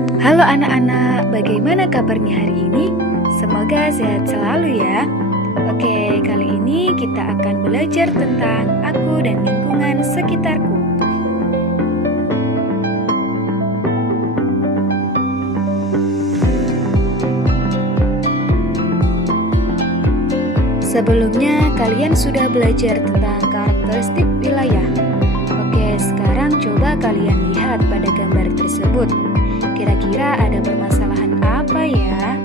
Halo anak-anak, bagaimana kabarnya hari ini? Semoga sehat selalu ya. Oke, kali ini kita akan belajar tentang aku dan lingkungan sekitarku. Sebelumnya, kalian sudah belajar tentang karakteristik wilayah. Oke, sekarang coba kalian lihat pada gambar tersebut. Kira-kira ada permasalahan apa ya?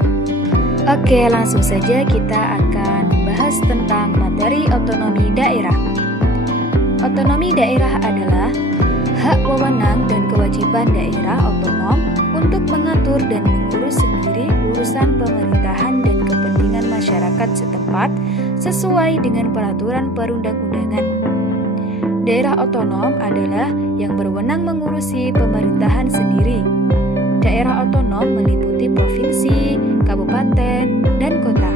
Oke, langsung saja kita akan membahas tentang materi otonomi daerah. Otonomi daerah adalah hak wewenang dan kewajiban daerah otonom untuk mengatur dan mengurus sendiri urusan pemerintahan dan kepentingan masyarakat setempat sesuai dengan peraturan perundang-undangan. Daerah otonom adalah yang berwenang mengurusi pemerintahan sendiri. Daerah otonom meliputi provinsi, kabupaten, dan kota.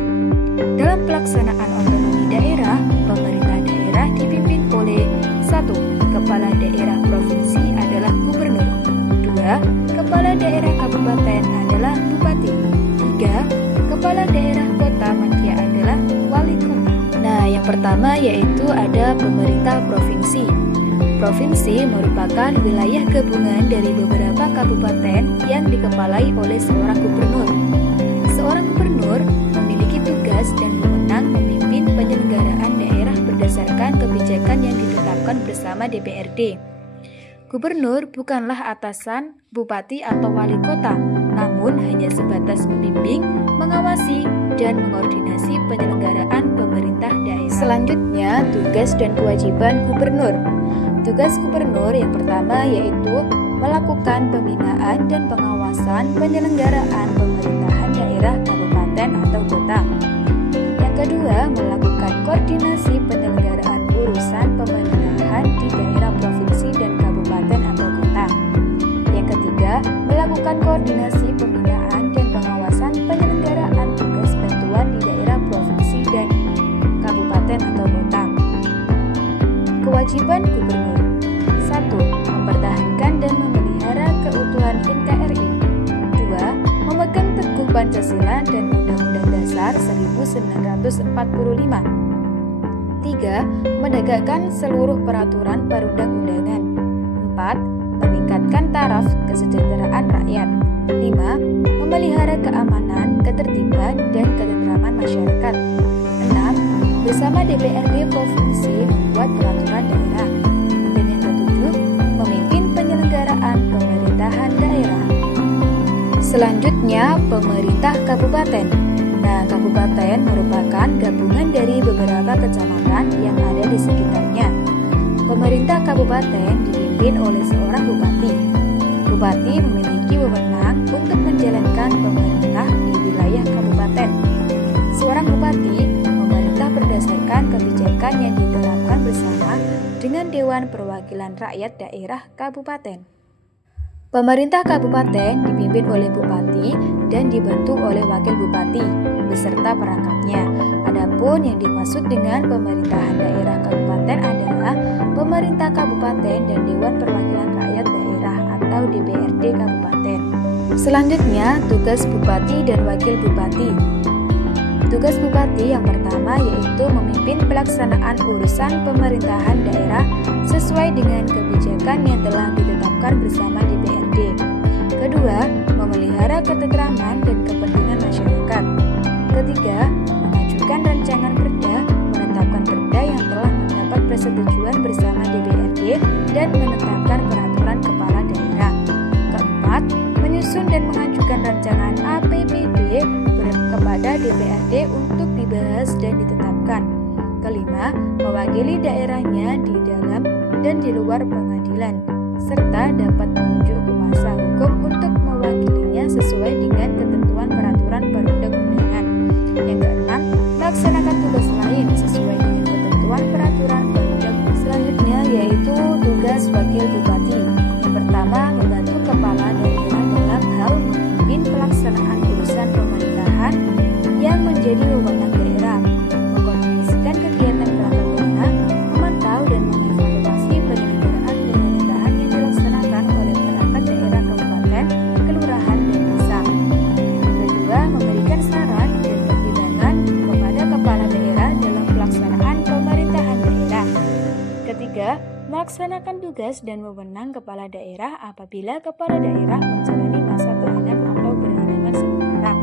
Dalam pelaksanaan otonomi daerah, pemerintah daerah dipimpin oleh 1. Kepala daerah provinsi adalah gubernur. 2. Kepala daerah kabupaten adalah bupati. 3. Kepala daerah kota madya adalah wali kota. Nah, yang pertama yaitu ada pemerintah provinsi. Provinsi merupakan wilayah gabungan dari beberapa kabupaten yang dikepalai oleh seorang gubernur. Seorang gubernur memiliki tugas dan wewenang memimpin penyelenggaraan daerah berdasarkan kebijakan yang ditetapkan bersama DPRD. Gubernur bukanlah atasan, bupati atau wali kota, namun hanya sebatas membimbing, mengawasi, dan mengkoordinasi penyelenggaraan pemerintah daerah. Selanjutnya, tugas dan kewajiban gubernur. Tugas gubernur yang pertama yaitu melakukan pembinaan dan pengawasan penyelenggaraan pemerintahan daerah, kabupaten, atau kota. Yang kedua, melakukan koordinasi penyelenggaraan urusan pemerintahan di daerah provinsi dan kabupaten atau kota. Yang ketiga, melakukan koordinasi pembinaan dan pengawasan penyelenggaraan tugas bantuan di daerah provinsi dan kabupaten atau kota. Kewajiban gubernur: 1. Mempertahankan dan memelihara keutuhan NKRI. 2. Memegang teguh Pancasila dan Undang-Undang Dasar 1945. 3. Menegakkan seluruh peraturan perundang-undangan. 4. Meningkatkan taraf kesejahteraan rakyat. 5. Memelihara keamanan, ketertiban, dan ketentraman masyarakat. 6. Bersama DPRD Provinsi membuat peraturan daerah. Dan yang ketujuh, memimpin penyelenggaraan pemerintahan daerah. Selanjutnya, pemerintah kabupaten. Nah, kabupaten merupakan gabungan dari beberapa kecamatan yang ada di sekitarnya. Pemerintah kabupaten dipimpin oleh seorang bupati. Bupati memiliki wewenang untuk menjalankan pemerintah di wilayah kabupaten. Seorang bupati memerintah berdasarkan kebijakan yang diterapkan bersama dengan Dewan Perwakilan Rakyat Daerah Kabupaten. Pemerintah kabupaten dipimpin oleh bupati dan dibantu oleh wakil bupati beserta perangkatnya. Adapun yang dimaksud dengan pemerintahan daerah kabupaten adalah pemerintah kabupaten dan Dewan Perwakilan Rakyat Daerah atau DPRD kabupaten. Selanjutnya, tugas bupati dan wakil bupati. Tugas bupati yang pertama yaitu memimpin pelaksanaan urusan pemerintahan daerah sesuai dengan kebijakan yang telah ditetapkan bersama DPRD. Kedua, memelihara ketentraman dan kepentingan masyarakat. Ketiga, mengajukan rancangan perda, menetapkan perda yang telah mendapat persetujuan bersama DPRD dan menetapkan peraturan kepala daerah. Keempat, menyusun dan mengajukan rancangan APBD kepada DPRD untuk dibahas dan ditetapkan. Kelima, mewakili daerahnya di dalam dan di luar pengadilan, serta dapat menunjuk kuasa hukum untuk mewakilinya sesuai dengan ketentuan peraturan perundang-undangan. Yang keenam, melaksanakan tugas lain sesuai dengan ketentuan peraturan perundang-undangan. Selanjutnya yaitu tugas wakil bupati. Yang pertama, membantu kepala daerah dalam hal memimpin pelaksanaan urusan pemerintahan yang menjadi wewenang daerah, mengkoordinasikan kegiatan perangkat daerah, memantau dan mengevaluasi penyelenggaraan pemerintahan yang dilaksanakan oleh perangkat daerah Melaksanakan tugas dan wewenang kepala daerah apabila kepala daerah menjalani masa tahanan atau penahanan sementara.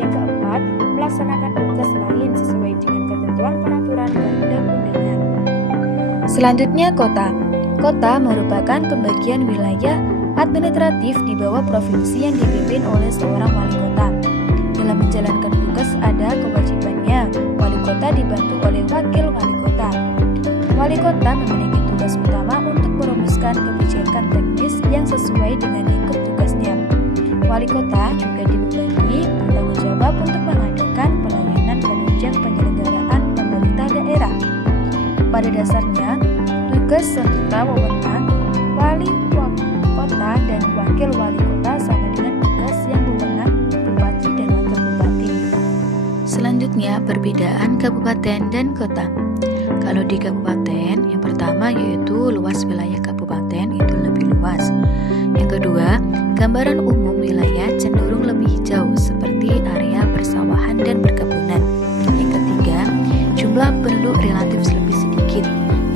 Yang keempat, melaksanakan tugas lain sesuai dengan ketentuan peraturan perundang-undangan. Selanjutnya, kota. Kota merupakan pembagian wilayah administratif di bawah provinsi yang dipimpin oleh seorang wali kota. Dalam menjalankan tugas ada kewajibannya. Wali kota dibantu oleh wakil wali kota. Wali kota memiliki tugas utama untuk merumuskan kebijakan teknis yang sesuai dengan lingkup tugasnya. Wali kota juga dibebani bertanggung jawab untuk mengadakan pelayanan penunjang penyelenggaraan pemerintah daerah. Pada dasarnya, tugas serta wewenang wali kota dan wakil wali kota sama dengan tugas yang wewenang bupati dan wakil bupati. Selanjutnya, perbedaan kabupaten dan kota. Kalau di kabupaten, yang pertama yaitu luas wilayah kabupaten itu lebih luas. Yang kedua, gambaran umum wilayah cenderung lebih hijau seperti area persawahan dan perkebunan. Yang ketiga, jumlah penduduk relatif lebih sedikit.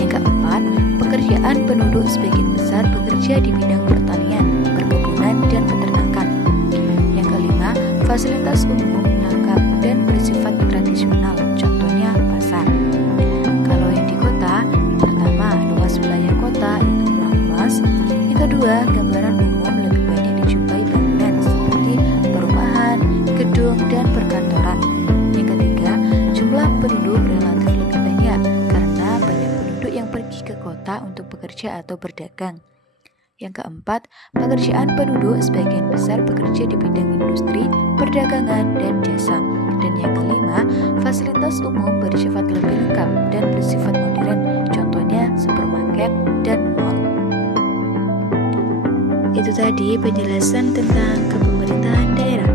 Yang keempat, pekerjaan penduduk sebagian besar bekerja di bidang pertanian, perkebunan, dan peternakan. Yang kelima, fasilitas umum lengkap dan bersifat tradisional, contohnya pasar. Kalau yang di kota, yang pertama, luas wilayah kota itu kurang luas. Yang kedua, gambaran umum lebih banyak dijumpai bangunan seperti perumahan, gedung, dan perkantoran. Yang ketiga, jumlah penduduk relatif lebih banyak karena banyak penduduk yang pergi ke kota untuk bekerja atau berdagang. Yang keempat, pekerjaan penduduk sebagian besar bekerja di bidang industri, perdagangan, dan jasa. Dan yang kelima, fasilitas umum bersifat lebih lengkap dan bersifat modern, contohnya supermarket dan mall. Itu tadi penjelasan tentang kepemerintahan daerah.